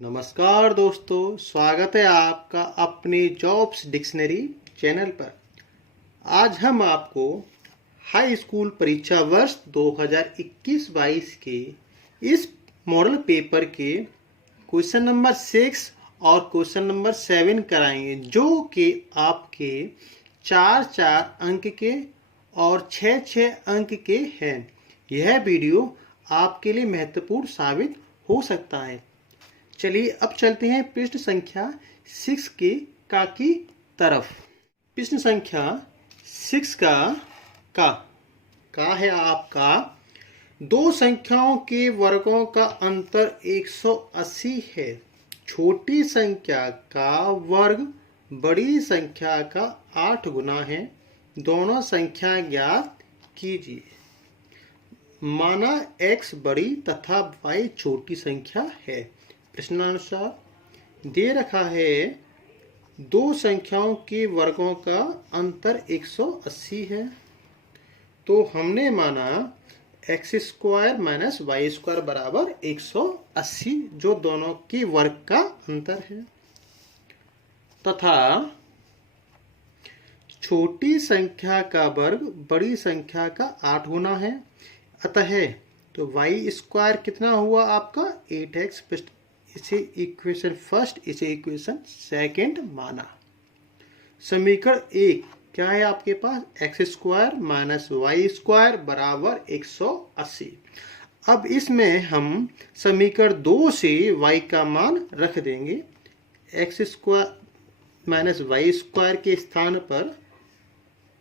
नमस्कार दोस्तों, स्वागत है आपका अपनी जॉब्स डिक्शनरी चैनल पर। आज हम आपको हाई स्कूल परीक्षा वर्ष 2021-22 के इस मॉडल पेपर के क्वेश्चन नंबर 6 और क्वेश्चन नंबर 7 कराएंगे, जो कि आपके 4-4 अंक के और 6-6 अंक के हैं। यह वीडियो आपके लिए महत्वपूर्ण साबित हो सकता है। चलिए अब चलते हैं पृष्ठ संख्या 6 के की तरफ। प्रश्न संख्या 6 का है आपका, दो संख्याओं के वर्गों का अंतर 180 है। छोटी संख्या का वर्ग बड़ी संख्या का 8 गुना है। दोनों संख्या ज्ञात कीजिए। माना x बड़ी तथा y छोटी संख्या है। प्रश्नानुसार दे रखा है दो संख्याओं के वर्गों का अंतर 180 है, तो हमने माना x square minus Y square बराबर 180, जो दोनों के वर्ग का अंतर है, तथा छोटी संख्या का वर्ग बड़ी संख्या का 8 गुना है। अतः तो वाई स्क्वायर कितना हुआ आपका 8x। इसे इक्वेशन फर्स्ट, इसे इक्वेशन सेकंड माना। समीकरण 1 क्या है आपके पास, X square minus Y square बराबर 180। अब इसमें हम समीकरण 2 से y का मान रख देंगे। X square minus Y square के स्थान पर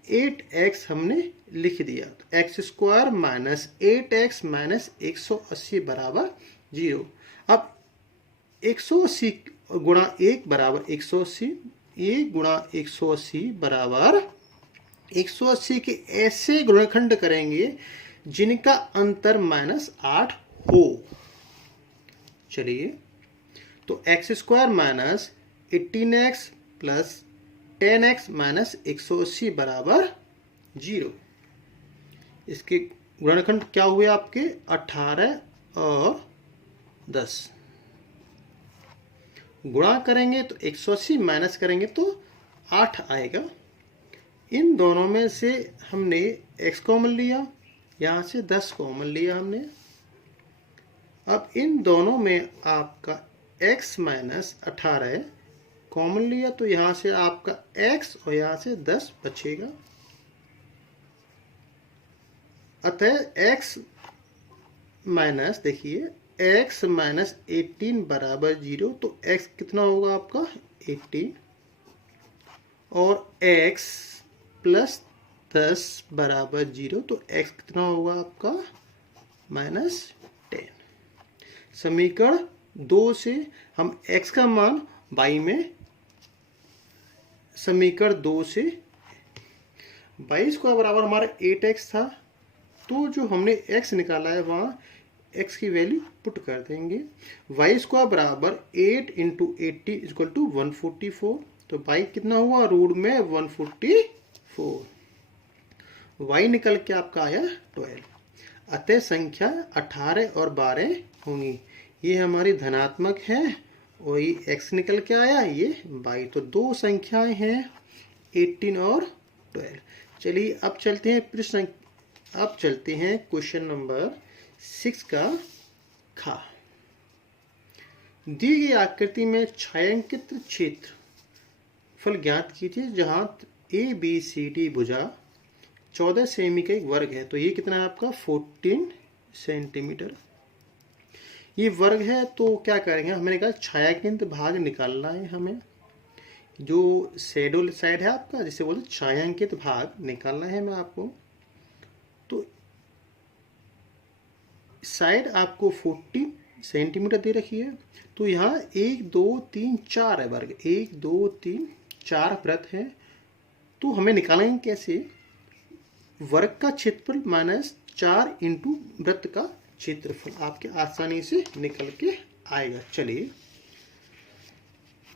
8x हमने लिख दिया। X square minus 8x minus 180 बराबर 0। अब 180 गुणा 1 बराबर 180, 1 गुणा 180 बराबर 180 के ऐसे गुणनखंड करेंगे जिनका अंतर -8 हो। चलिए, तो x square minus 18x plus 10x minus 180 बराबर 0। इसके गुणनखंड क्या हुए आपके 18 और 10। गुणा करेंगे तो 180 माइनस करेंगे तो 8 आएगा। इन दोनों में से हमने x कॉमन लिया, यहाँ से 10 कॉमन लिया हमने। अब इन दोनों में आपका x माइनस 18 कॉमन लिया, तो यहाँ से आपका x और यहाँ से 10 बचेगा। अतः x माइनस, देखिए x माइनस 18 बराबर 0, तो x कितना होगा आपका 18, और x प्लस 10 बराबर 0, तो x कितना होगा आपका -10। समीकरण 2 से हम x का मान y में, समीकरण 2 से y स्क्वायर बराबर हमारा 8x था, तो जो हमने x निकाला है वहां x की वैल्यू पुट कर देंगे। y स्क्वायर बराबर 8 इंटू 80 इक्वल टू 144, तो y कितना हुआ रूट में 144, y निकल के आपका आया 12। अतः संख्या 18 और 12 होंगी। ये हमारी धनात्मक है और ये x निकल के आया, ये y। तो दो संख्याएं हैं 18 और 12। चलिए अब चलते हैं प्रश्न, अब चलते हैं क्वेश्चन नंबर 6 का। दी गई आकृति में छायांकित क्षेत्रफल ज्ञात कीजिए, जहां ABCD भुजा 14 सेमी का एक वर्ग है। तो ये कितना है आपका 14 सेंटीमीटर ये वर्ग है। तो क्या करेंगे, हमने कहा छायांकित भाग निकालना है हमें। जो शेडो साइड है आपका, जिसे बोलते छायांकित भाग निकालना है हमें आपको। तो साइड आपको 40 सेंटीमीटर दे रखी है। तो यहाँ 1 2 3 4 है वर्ग, 1 2 3 4 वृत्त है। तो हमें निकालेंगे कैसे, वर्ग का क्षेत्रफल माइनस 4 इंटू वृत्त का क्षेत्रफल आपके आसानी से निकल के आएगा। चलिए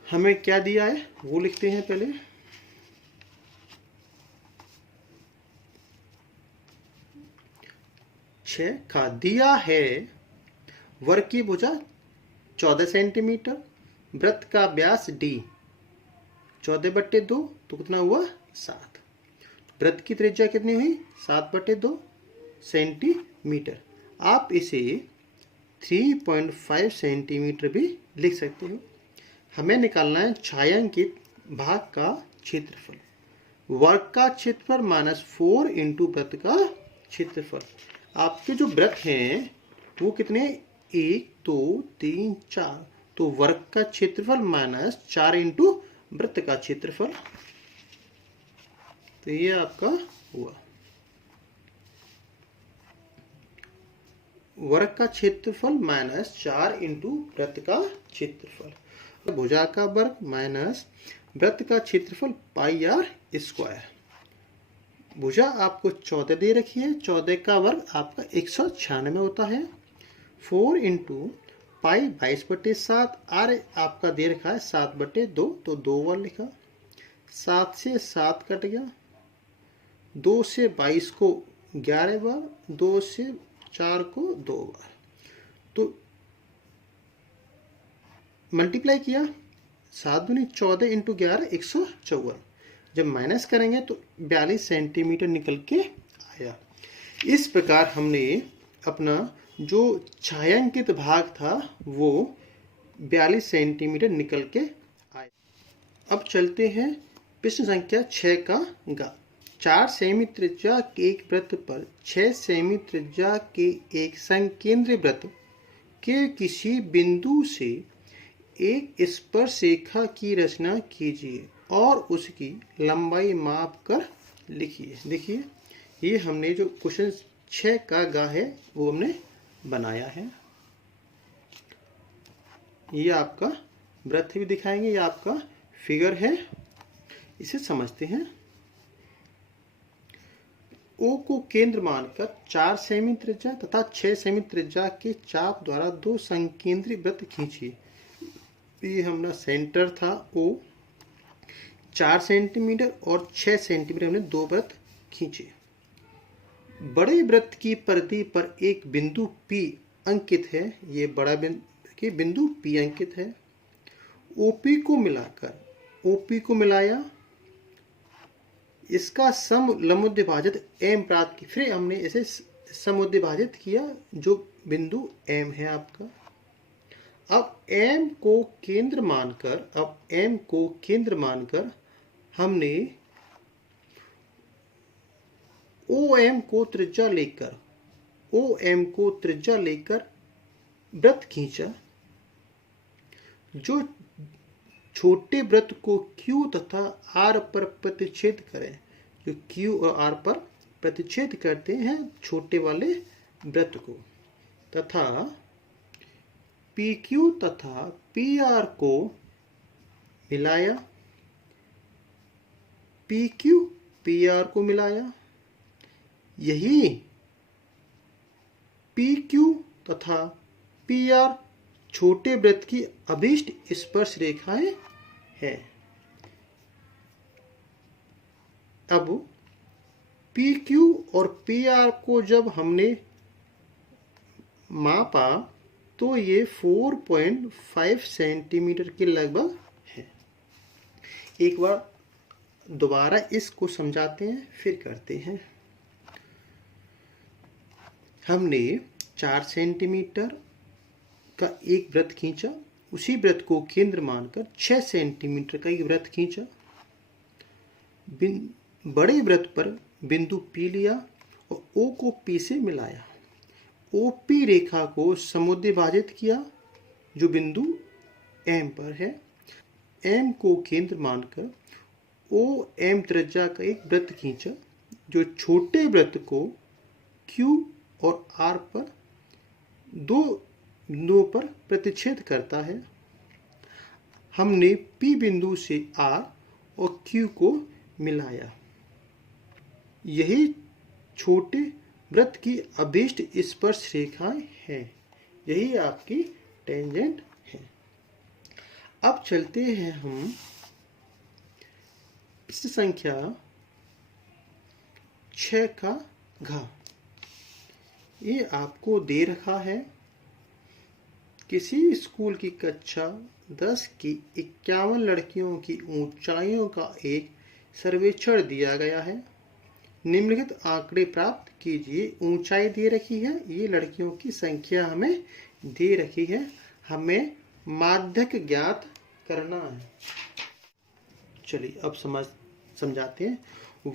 हमें क्या दिया है वो लिखते हैं पहले। का दिया है वर्ग की भुजा 14 सेंटीमीटर, वृत्त का व्यास d 14/2 तो कितना हुआ 7। वृत्त की त्रिज्या कितनी हुई 7/2 सेंटीमीटर। आप इसे 3.5 सेंटीमीटर भी लिख सकते हो। हमें निकालना है छायांकित भाग का क्षेत्रफल। वर्ग का क्षेत्रफल -4 इंटू वृत्त का क्षेत्रफल। आपके जो वृत्त हैं वो कितने 1 2 3 4, तो वर्ग का क्षेत्रफल -4 इंटू वृत्त का क्षेत्रफल। तो ये आपका हुआ वर्ग का क्षेत्रफल -4 इंटू वृत्त का क्षेत्रफल। भुजा का वर्ग माइनस वृत्त का क्षेत्रफल πr²। भुजा आपको 14 दे रखी है, 14 का वर्ग आपका 196 होता है। 4 इंटू पाई 22/7, r आपका दे रखा है 7/2, तो 2 बार लिखा। 7 से 7 कट गया, 2 से 22 को 11 बार, 2 से 4 को 2 बार, तो मल्टीप्लाई किया 7 दूनी 14 इंटू 11 154। जब माइनस करेंगे तो 42 सेंटीमीटर निकल के आया। इस प्रकार हमने अपना जो छायांकित भाग था वो 42 सेंटीमीटर निकल के आया। अब चलते हैं प्रश्न संख्या 6 का गा। 4 सेमी त्रिज्या के एक वृत्त पर 6 सेमी त्रिज्या के एक संकेंद्री वृत्त के किसी बिंदु से एक स्पर्शरेखा की रचना कीजिए और उसकी लंबाई माप कर लिखिए। देखिए ये हमने जो क्वेश्चन 6 का गा है वो हमने बनाया है। ये आपका वृत्त भी दिखाएंगे, ये आपका फिगर है, इसे समझते हैं। O को केंद्र मानकर 4 सेमी त्रिज्या तथा 6 सेमी त्रिज्या के चाप द्वारा 2 संकेंद्री वृत्त खींचिए। ये हमारा सेंटर था O, 4 सेंटीमीटर और 6 सेंटीमीटर हमने 2 वृत्त खींचे। बड़े वृत्त की परिधि पर एक बिंदु P अंकित है। ये बड़ा बिंदु P अंकित है। OP को मिलाकर OP को मिलाया, इसका समलंबद्विभाजित M प्राप्त की। फिर हमने इसे समद्विभाजित किया जो बिंदु M है आपका। अब M को केंद्र मानकर हमने OM को त्रिज्या लेकर वृत्त खींचा जो छोटे वृत्त को Q तथा R पर प्रतिच्छेद करें। जो Q और R पर प्रतिच्छेद करते हैं छोटे वाले वृत्त को, तथा PQ तथा PR को मिलाया। PQ PR को मिलाया। यही PQ तथा PR छोटे वृत्त की अभीष्ट स्पर्श रेखाएं हैं। अब PQ और PR को जब हमने मापा तो ये 4.5 सेंटीमीटर के लगभग है। एक बार दोबारा इसको समझाते हैं फिर करते हैं। हमने 4 सेंटीमीटर का एक वृत्त खींचा, उसी वृत्त को केंद्र मानकर 6 सेंटीमीटर का एक वृत्त खींचा। बड़े वृत्त पर बिंदु P लिया और O को P से मिलाया। OP रेखा को समद्विभाजित किया जो बिंदु M पर है। M को केंद्र मानकर OM त्रिज्या का एक वृत्त खींचा जो छोटे वृत्त को Q और R पर 2 बिंदुओं पर प्रतिच्छेद करता है। हमने P बिंदु से R और Q को मिलाया। यही छोटे वृत्त की अभीष्ट स्पर्श रेखाएं हैं। यही आपकी टेंजेंट है। अब चलते हैं हम प्रश्न संख्या 6 का घ। ये आपको दे रखा है किसी स्कूल की कक्षा 10 की 51 लड़कियों की ऊंचाइयों का एक सर्वेक्षण दिया गया है। निम्नलिखित आंकड़े प्राप्त कीजिए। ऊंचाई दे रखी है, ये लड़कियों की संख्या हमें दे रखी है, हमें माध्यक ज्ञात करना है। चलिए अब समझाते हैं।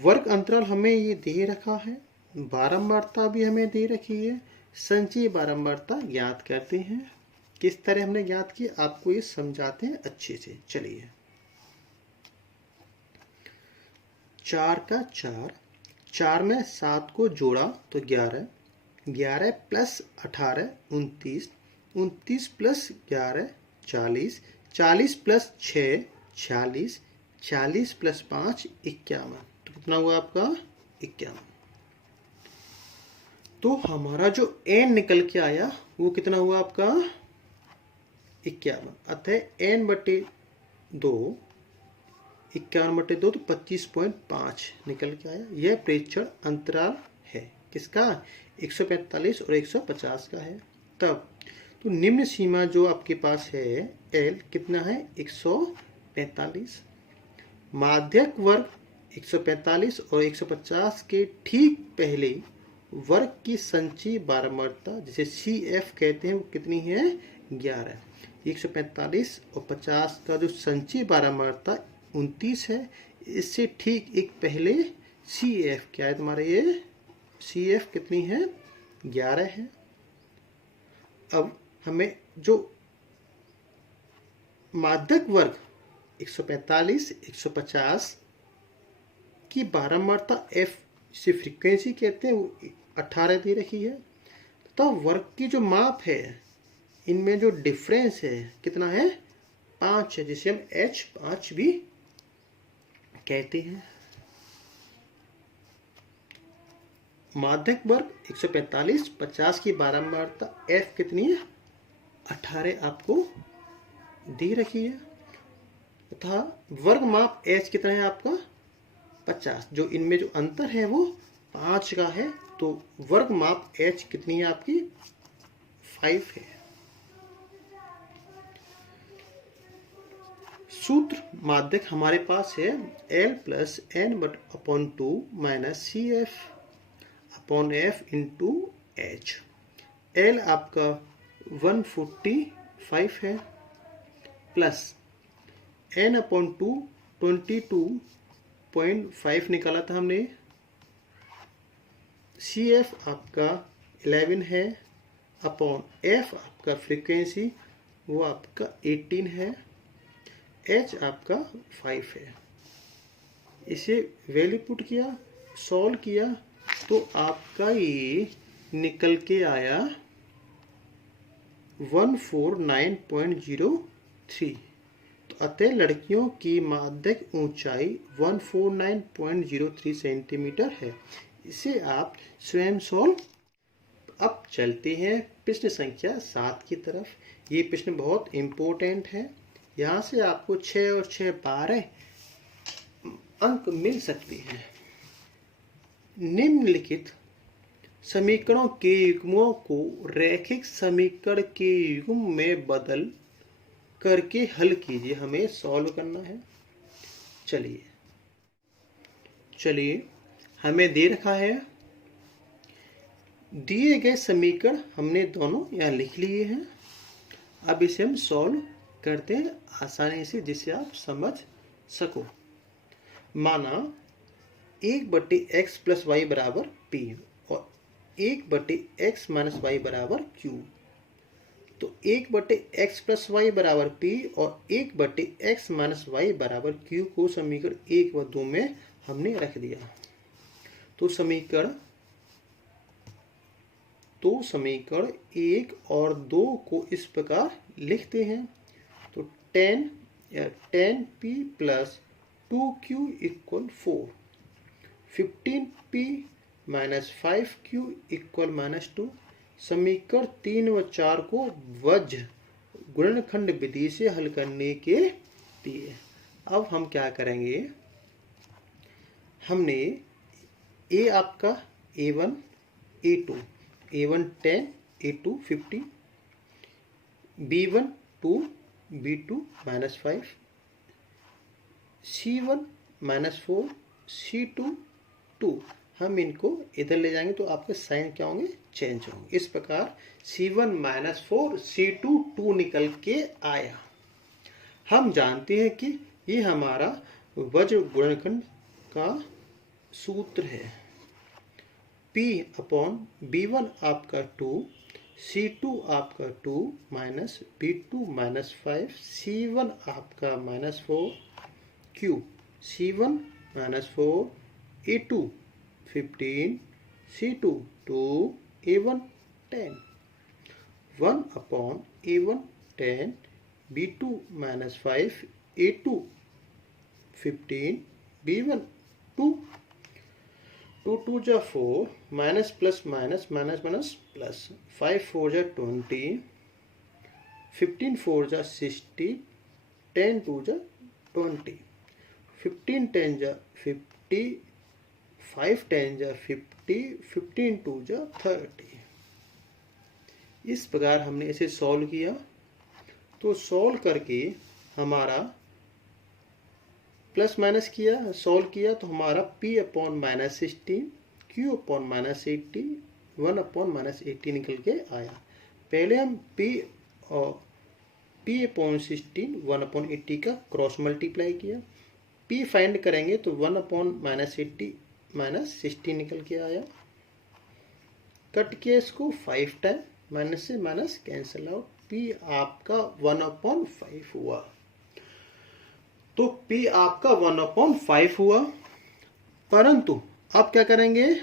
वर्ग अंतराल हमें ये दे रखा है, बारंबारता भी हमें दे रखी है, संचयी बारंबारता ज्ञात करते हैं। किस तरह हमने ज्ञात की आपको ये समझाते हैं अच्छे से। चलिए 4 का 4 में 7 को जोड़ा तो 11, 11 प्लस 18 29, 29 प्लस 11 40, 40 प्लस 6 46, 40 प्लस 5 51। तो कितना हुआ आपका 51। तो हमारा जो n निकल के आया वो कितना हुआ आपका 51। अतः n बटे 2, 51 बटे 2 तो 25.5 निकल के आया। यह प्रेक्षण अंतराल है किसका 145 और 150 का है। तब तो निम्न सीमा जो आपके पास है L कितना है 145। माध्यक वर्ग 145 और 150 के ठीक पहले वर्ग की संचयी बारंबारता जिसे CF कहते हैं वो कितनी है 11। 145 और 50 का जो संचयी बारंबारता 29 है, इससे ठीक एक पहले CF क्या है तुम्हारा ये CF कितनी है 11 है। अब हमें जो माध्यक वर्ग 145 150 की बारंबारता F से फ्रीक्वेंसी कहते हैं वो 18 दे रखी है। तो वर्ग की जो माप है इनमें जो डिफरेंस है कितना है 5 है, जिसे हम H5 भी कहते हैं। माध्यक वर्ग 145 50 की बारंबारता F कितनी है 18 आपको दे रखी है तथा वर्ग माप H कितना है आपका 50। जो इनमें जो अंतर है वो 5 का है, तो वर्ग माप H कितनी है आपकी 5 है। सूत्र माध्यक हमारे पास है L plus n but upon 2 minus CF upon F into H। L आपका 145 है प्लस n अपॉन 2 22.5 निकाला था हमने। CF आपका 11 है अपॉन F आपका फ्रीक्वेंसी वो आपका 18 है, H आपका 5 है। इसे वैल्यू पुट किया सॉल्व किया तो आपका ये निकल के आया 149.03। तो अतः लड़कियों की माध्यक ऊंचाई 149.03 सेंटीमीटर है। इसे आप स्वयं सॉल्व। अब चलते हैं प्रश्न संख्या 7 की तरफ। ये प्रश्न बहुत इंपॉर्टेंट है, यहाँ से आपको 6 और 6 12 अंक मिल सकते हैं। निम्नलिखित समीकरणों के युग्मों को रैखिक समीकरण के युग्म में बदल करके हल कीजिए। हमें सॉल्व करना है। चलिए हमें दे रखा है दिए गए समीकरण हमने दोनों यहाँ लिख लिए हैं। अब इसे हम सॉल्व करते हैं आसानी से जिससे आप समझ सको। माना 1/x प्लस वाई बराबर P और 1/x माइनस वाई बराबर Q। तो 1/x प्लस वाई बराबर P और 1/x माइनस वाई बराबर Q को समीकरण 1 व 2 में हमने रख दिया। तो समीकरण 1 और 2 को इस प्रकार लिखते हैं। तो 10p plus 2q equal 4, 15p minus 5q equal -2। समीकरण 3 व 4 को वज्र गुणनखंड विधि से हल करने के लिए अब हम क्या करेंगे, हमने a आपका a1 a2 a1 10 a2 50 B1 2, B2 -5, C1 -4, C2 2। हम इनको इधर ले जाएंगे तो आपके साइन क्या होंगे, चेंज होंगे। इस प्रकार C1 -4, C2 2 निकल के आया। हम जानते हैं कि ये हमारा वज्र गुणनखंड का सूत्र है। P/B1 आपका 2, C2 आपका 2 माइनस B2 -5, C1 आपका -4, Q C1 -4, A2 15, C2 2, A1 10, 1/A1 10, B2 -5, A2 15, B1 2, 2 2 जा 4, minus plus minus minus minus plus, 5 4 जा 20, 15 4 जा 60, 10 2 जा 20, 15 10 जा 50, 5 10 जा 50, 15 2 जा 30। इस प्रकार हमने इसे सॉल्व किया। तो सॉल्व करके हमारा प्लस माइनस किया, सॉल्व किया तो हमारा P/-16, Q/-80, 1/-80 निकल के आया। पहले हम P/16 1/80 का क्रॉस मल्टीप्लाई किया। P फाइंड करेंगे तो 1/-80 -16 निकल के आया। कट किया इसको 5 टाइम, माइनस से माइनस कैंसिल आउट, P आपका 1/5 हुआ। तो P आपका 1/5 हुआ। परंतु आप क्या करेंगे,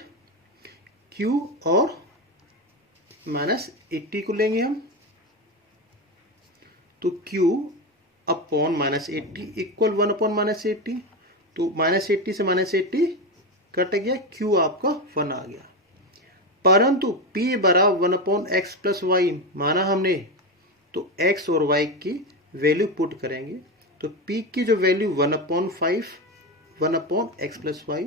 Q और -80 को लेंगे हम। तो Q/-80 इक्वल 1/-80। तो -80 से -80 कट गया, Q आपका 1 आ गया। परंतु P बराबर 1/x + y माना हमने, तो x और y की वैल्यू पुट करेंगे। तो P की जो value 1/5, 1/x + y,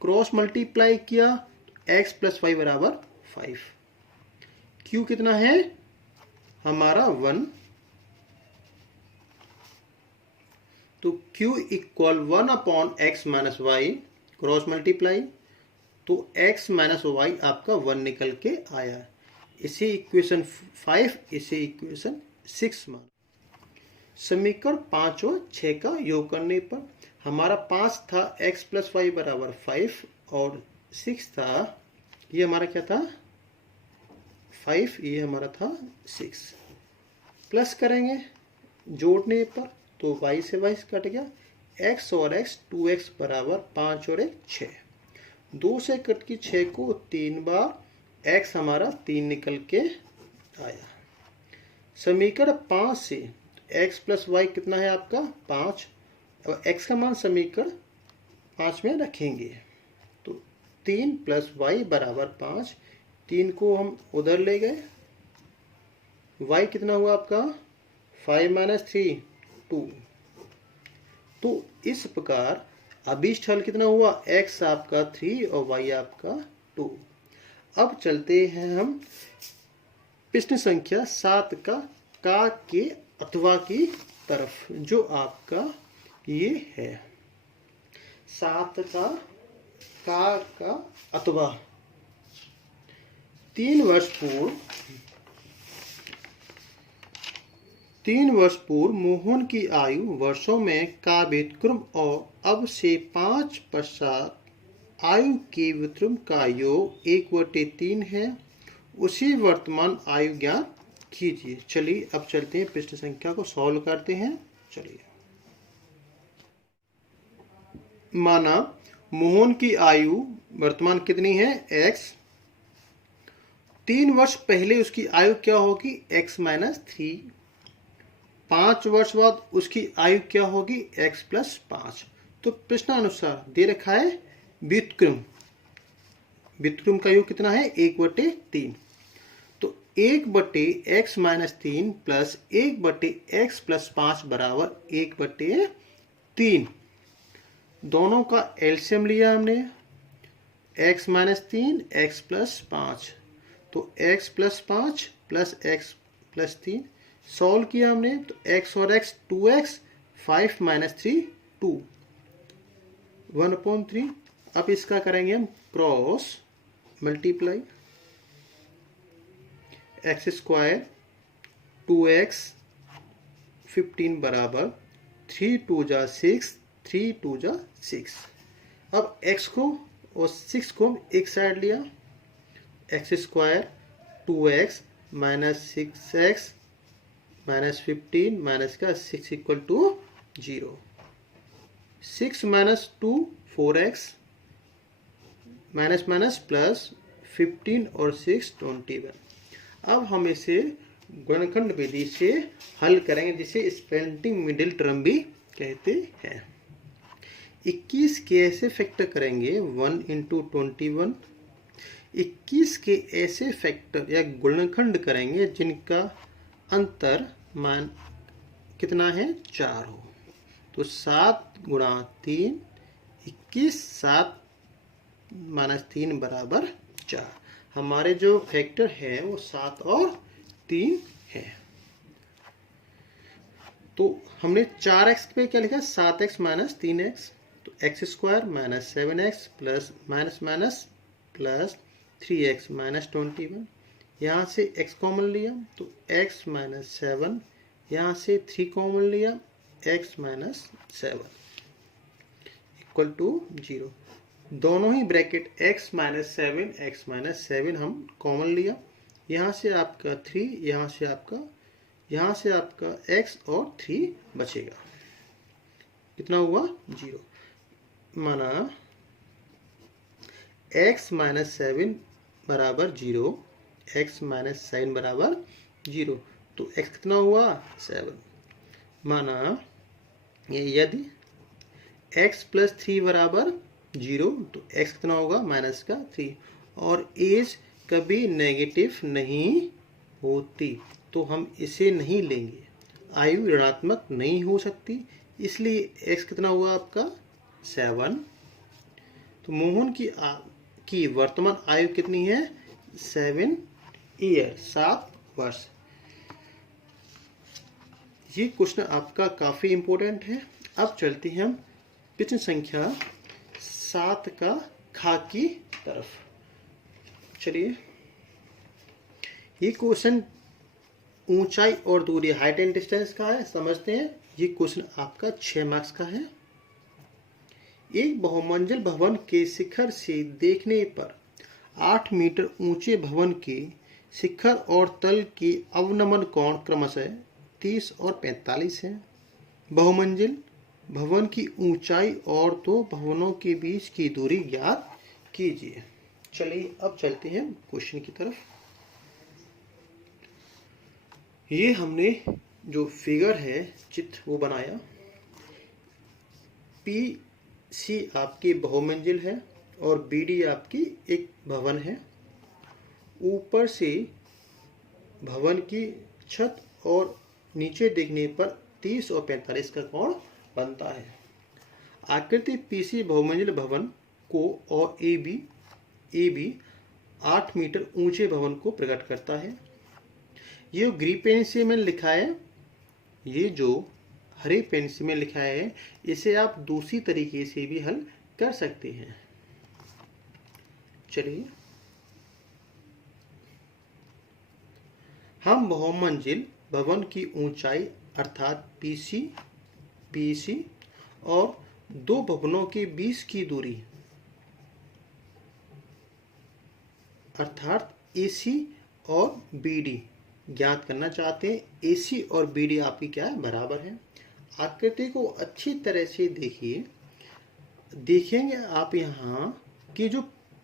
cross multiply किया तो x + y बराबर 5। Q कितना है हमारा 1। तो Q equal 1/x - y, cross multiply, तो x - y आपका 1 निकल के आया। इसे इक्वेशन 5, इसे इक्वेशन 6 मान। समीकरण 5 और 6 का योग करने पर हमारा 5 था x + y बराबर 5 और 6 था, ये हमारा क्या था 5, ये हमारा था 6। प्लस करेंगे जोड़ने पर तो y से y कट गया, x और x 2x बराबर 5 और 1 6, 2 से कट की 6 को 3 बार, x हमारा 3 निकल के आया। समीकरण 5 से x + y कितना है आपका 5, और x का मान समीकरण 5 में रखेंगे। तो 3 + y बराबर 5, 3 को हम उधर ले गए, y कितना हुआ आपका 5 - 3 2। तो इस प्रकार अभीष्ट हल कितना हुआ, x आपका 3 और y आपका 2। अब चलते हैं हम प्रश्न संख्या 7 का के अथवा की तरफ, जो आपका ये है 7 का अथवा। 3 वर्ष पूर्व मोहन की आयु वर्षों में का व्युत्क्रम और अब से 5 पश्चात आयु के व्युत्क्रम का योग 1/3 है। उसी वर्तमान आयु ज्ञात कीजिए। चलिए अब चलते हैं प्रश्न संख्या को सॉल्व करते हैं। चलिए, माना मोहन की आयु वर्तमान कितनी है x, 3 वर्ष पहले उसकी आयु क्या होगी x - 3, 5 वर्ष बाद उसकी आयु क्या होगी x + 5। तो प्रश्नानुसार दे रखा है व्युत्क्रम का योग कितना है 1/3। तो 1/x - 3 प्लस 1/x + 5 बराबर 1/3। दोनों का एलसीएम लिया हमने, x - 3 x + 5, तो x + 5 प्लस x + 3 सॉल्व किया हमने तो x और x 2x 5 माइनस 3 2 1/3। अब इसका करेंगे हम cross multiply x square 2x 15 बराबर 3 2 जा 6 3 2 जा 6। अब x को और 6 को एक साइड लिया, X square 2x minus 6x minus 15 minus का 6 equal to 0। 6 minus 2 4x minus minus plus 15 और 6 21। अब हम इसे गुणनखंड विधि से हल करेंगे, जिसे स्प्लिटिंग मिडिल टर्म भी कहते हैं। 21 के ऐसे फैक्टर करेंगे 1 इंटू 21। 21 के ऐसे फैक्टर या गुणनखंड करेंगे जिनका अंतर मान कितना है 4 हो। तो 7 गुणा 3 21 7 माइनस 3 बराबर 4। हमारे जो फैक्टर है वो 7 और 3 है। तो हमने 4x पे क्या लिखा 7x माइनस 3x, तो x square minus 7x plus minus minus plus 3x minus 21। यहाँ से x कॉमन लिया तो x माइनस 7, यहाँ से 3 कॉमन लिया x माइनस 7 इक्वल टू 0। दोनों ही ब्रैकेट x माइनस 7 हम कॉमन लिया। यहाँ से आपका 3, यहाँ से आपका x और 3 बचेगा। कितना हुआ 0। माना x माइनस 7 बराबर 0, x माइनस 7 बराबर 0, तो x कितना हुआ 7। माना यदि x प्लस 3 बराबर 0, तो x कितना होगा माइनस का 3। और एज कभी नेगेटिव नहीं होती, तो हम इसे नहीं लेंगे। आयु ऋणात्मक नहीं हो सकती, इसलिए x कितना हुआ आपका 7। तो मोहन की वर्तमान आयु कितनी है 7 ईयर 7 वर्ष। ये क्वेश्चन आपका काफी इंपॉर्टेंट है। अब चलते हैं हम प्रश्न संख्या 7 का खा की तरफ। चलिए, ये क्वेश्चन ऊंचाई और दूरी हाइट एंड डिस्टेंस का है, समझते हैं। ये क्वेश्चन आपका 6 मार्क्स का है। एक बहुमंजिल भवन के शिखर से देखने पर 8 मीटर ऊंचे भवन के शिखर और तल के अवनमन कोण क्रमशः 30 और 45 है। बहुमंजिल भवन की ऊंचाई और दो भवनों के बीच की दूरी ज्ञात कीजिए। चलिए अब चलते हैं क्वेश्चन की तरफ। ये हमने जो फिगर है चित्र वो बनाया। PC आपकी बहुमंजिल है और BD आपकी एक भवन है। ऊपर से भवन की छत और नीचे देखने पर 30 और 45 का कोण बनता है। आकृति PC बहुमंजिल भवन को और AB 8 मीटर ऊंचे भवन को प्रकट करता है। ये ग्रीन पेन से मैंने लिखा है, ये जो हरे पेन से में लिखा है, इसे आप दूसरी तरीके से भी हल कर सकते हैं। चलिए, हम बहुमंजिल भवन की ऊंचाई अर्थात PC और दो भवनों के बीच की दूरी अर्थात AC और BD ज्ञात करना चाहते हैं। AC और BD आपकी क्या है बराबर है। आकृति को अच्छी तरह से देखिए। देखेंगे आप यहाँ कि जो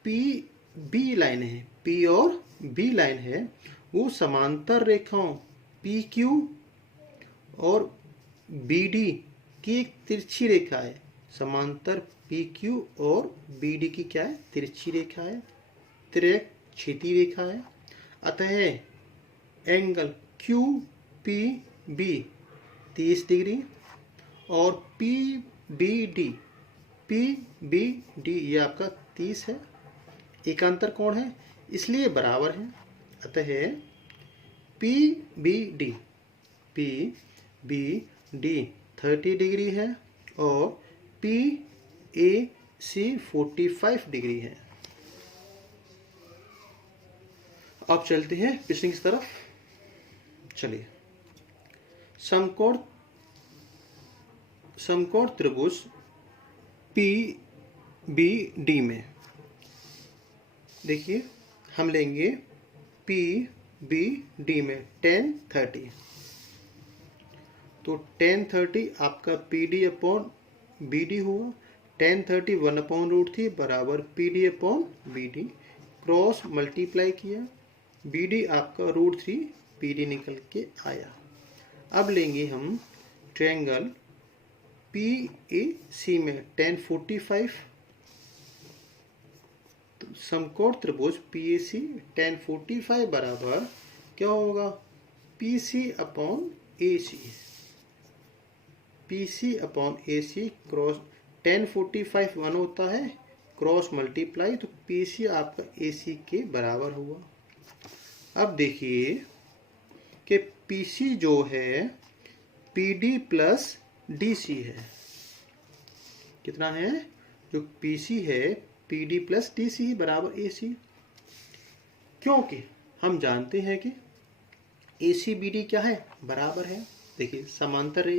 PB लाइन है, P और B लाइन है, वो समांतर रेखाओं PQ और BD की एक तिरछी रेखा है। समांतर PQ और BD की क्या है तिरछी रेखा है, तिर्यक क्षैतिज रेखा है। अतः एंगल QPB 30 डिग्री और PBD ये आपका 30 है। एकांतर कोण है इसलिए बराबर है। अतः PBD P B D 30 degree है और पी ए सी 45 डिग्री है। अब चलते हैं प्रश्न की तरफ। चलिए, समकोण त्रिभुज पी बी डी में देखिए, हम लेंगे पी बी डी में tan 30, तो tan 30 आपका P D upon B D हुआ। tan 30 1/√3 बराबर P D upon B D, cross multiply किया, बी डी आपका √3 पी डी निकल के आया। अब लेंगे हम ट्रायंगल पी ए सी में tan 45, तो समकोण त्रिभुज पी ए सी tan 45 बराबर क्या होगा, पी सी अपॉन ए सी, पी सी अपॉन ए सी क्रॉस tan 45 1 होता है, क्रॉस मल्टीप्लाई, तो पी सी आपका ए सी के बराबर हुआ। अब देखिए कि पी सी जो है P D plus D C है। कितना है, जो पी सी है P D plus D C बराबर ए सी, क्योंकि हम जानते हैं कि ए सी बी डी क्या है, बराबर है। देखिए समांतर है,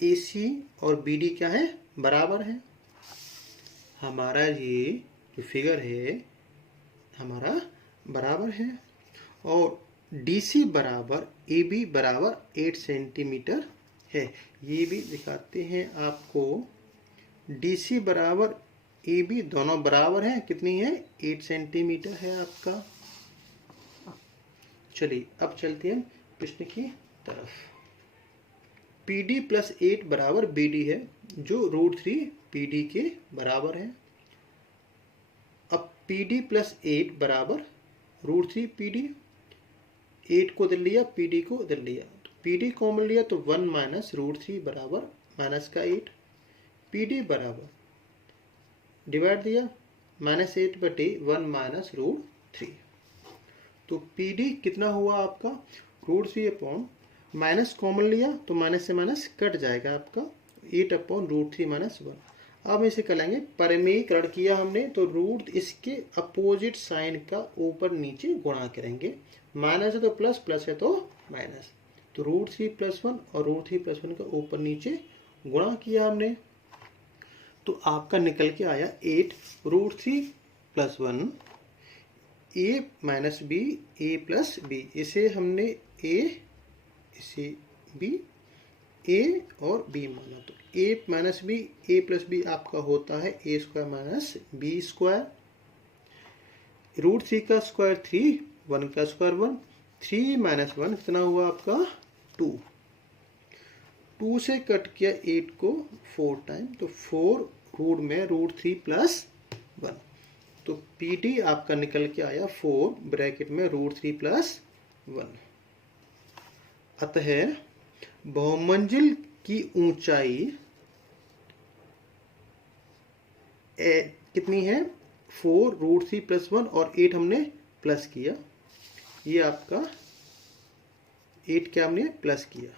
ए सी और बी डी क्या है, बराबर है। हमारा ये जो फिगर है हमारा बराबर है, और डी सी बराबर ए बी बराबर 8 सेंटीमीटर है। ये भी दिखाते हैं आपको, डी सी बराबर ए बी दोनों बराबर हैं, कितनी है, 8 सेंटीमीटर है आपका। चलिए अब चलते हैं प्रश्न की तरफ। पी डी प्लस 8 बराबर बी डी है, जो √3 पी डी के बराबर है। अब पी डी प्लस 8 बराबर √3 पी डी, 8 को इधर लिया, पी डी को इधर लिया, तो पी डी कॉमन लिया तो 1 माइनस √3 बराबर माइनस का 8, पी डी बराबर डिवाइड दिया -8 बटे 1 माइनस √3, तो पी डी कितना हुआ आपका, √3 अपॉन माइनस कॉमन लिया तो माइनस से माइनस कट जाएगा आपका, 8 अपॉन √3 माइनस 1। अब इसे कर लेंगे, परिमेयीकरण किया हमने तो रूट इसके अपोजिट साइन का ऊपर नीचे गुणा करेंगे, माइनस है तो प्लस, प्लस है तो माइनस, तो √3 + 1 और √3 + 1 का ऊपर नीचे गुणा किया हमने, तो आपका निकल के आया 8 √3 + 1 a - b a + b, इसे हमने a इसे b a और b माना, तो a - b a + b आपका होता है a² - b², √3 का स्क्वायर 3, 1 का स्क्वायर 1, 3 - 1 कितना हुआ आपका 2, 2 से कट किया 8 को 4 टाइम, तो 4 रूट में √3 + 1, तो पी डी आपका निकल के आया 4 ब्रैकेट में √3 + 1। अतः बहुमंजिल की ऊंचाई कितनी है, 4 √3 + 1 और 8 हमने प्लस किया, ये आपका 8 क्या हमने प्लस किया,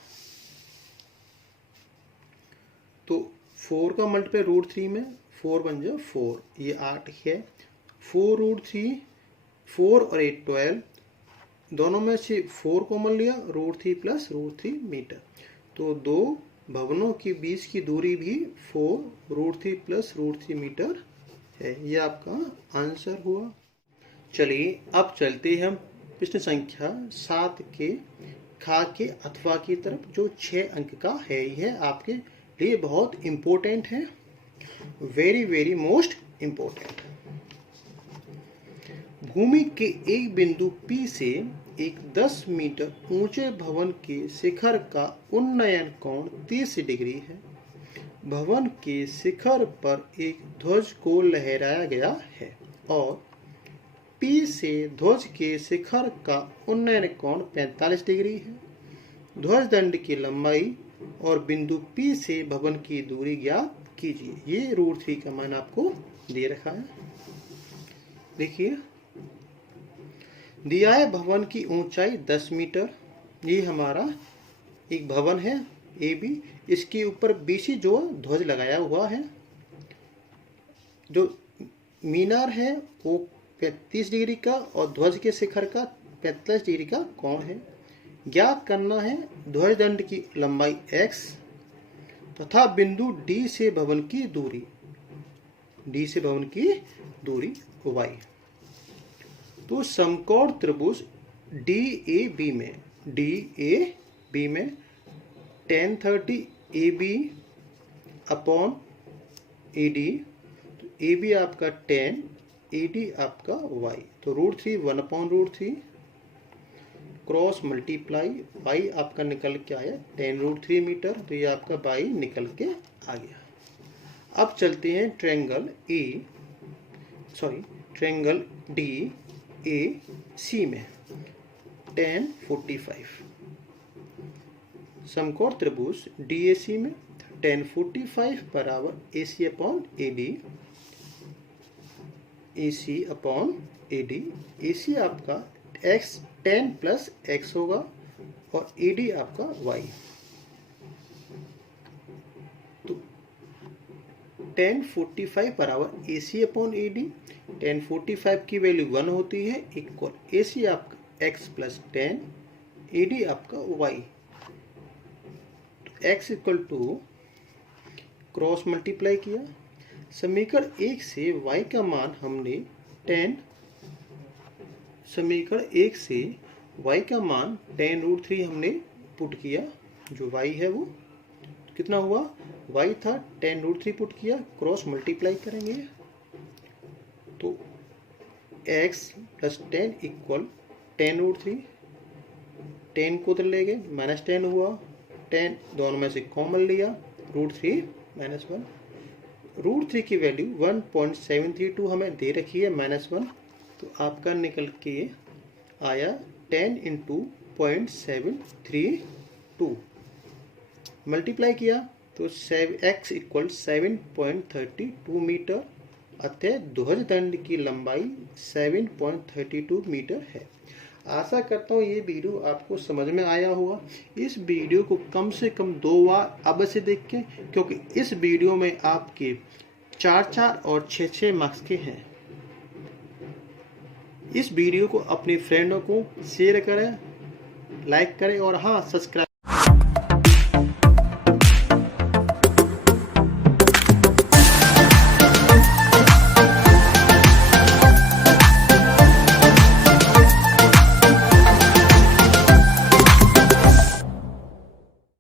तो 4 का मल्टीप्लाई √3 में 4 बन जाए 4, ये 8 है, 4 √3, 4 और 8 12, दोनों में से 4 कॉमन लिया, √3 + √3 मीटर, तो दो भवनों के बीच की दूरी भी 4 √3 + √3 मीटर है। ये आपका आंसर हुआ। चलिए अब चलते हैं हम प्रश्न संख्या 7 के खा के अथवा की तरफ, जो 6 अंक का है। यह आपके लिए बहुत इम्पोर्टेंट है, वेरी वेरी मोस्ट इम्पोर्टेंट। भूमि के एक बिंदु P से एक 10 मीटर ऊंचे भवन के शिखर का उन्नयन कोण 30 डिग्री है। भवन के शिखर पर एक ध्वज को लहराया गया है और P से ध्वज के शिखर का उन्नयन कोण 45 डिग्री है। ध्वज दंड की लंबाई और बिंदु P से भवन की दूरी ज्ञात कीजिए। ये √3 का मान आपको दे रखा है। देखिए दिया है भवन की ऊंचाई 10 मीटर। ये हमारा एक भवन है ए बी, इसके ऊपर बीसी जो ध्वज लगाया हुआ है। जो मीनार है वो 35 डिग्री का और ध्वज के शिखर का 45 डिग्री का कोण है। ज्ञात करना है ध्वज दंड की लंबाई x तथा बिंदु D से भवन की दूरी, D से भवन की दूरी y। तो समकोण त्रिभुज DAB में tan 30 AB अपॉन AD, तो AB आपका tan, AD आपका y, तो √3 1/√3 क्रॉस मल्टीप्लाई y आपका निकल के आया tan √3 मीटर, तो ये आपका y निकल के आ गया। अब चलते हैं ट्रायंगल DAC में tan 45। समकोण त्रिभुज DAC में tan 45 बराबर AC upon AD, AC upon AD। AC आपका x tan प्लस x होगा और AD आपका y। तो tan 45 बराबर AC अपॉन AD, tan 45 की वैल्यू 1 होती है, इक्वल AC आपका x प्लस tan, AD आपका y। तो x equal to cross multiply किया, समीकरण 1 से y का मान हमने समीकरण 1 से y का मान tan √3 हमने पुट किया, जो y है वो कितना हुआ, y था tan √3 पुट किया, क्रॉस मल्टीप्लाई करेंगे तो x plus tan equal tan √3, tan को उधर ले गए -tan हुआ, tan दोनों में से कॉमन लिया, √3 -1, √3 की वैल्यू 1.732 हमें दे रखी है -1, तो आपका निकल के आया 10 × 0.732, मल्टीप्लाई किया तो x इक्वल 7.32 मीटर, अतः ध्वज दंड की लंबाई 7.32 मीटर है। आशा करता हूँ ये वीडियो आपको समझ में आया होगा। इस वीडियो को कम से कम 2 बार अवश्य देखें, क्योंकि इस वीडियो में आपके 4 और 6 मार्क्स के हैं। इस वीडियो को अपने फ्रेंडों को शेयर करें, लाइक करें और हाँ सब्सक्राइब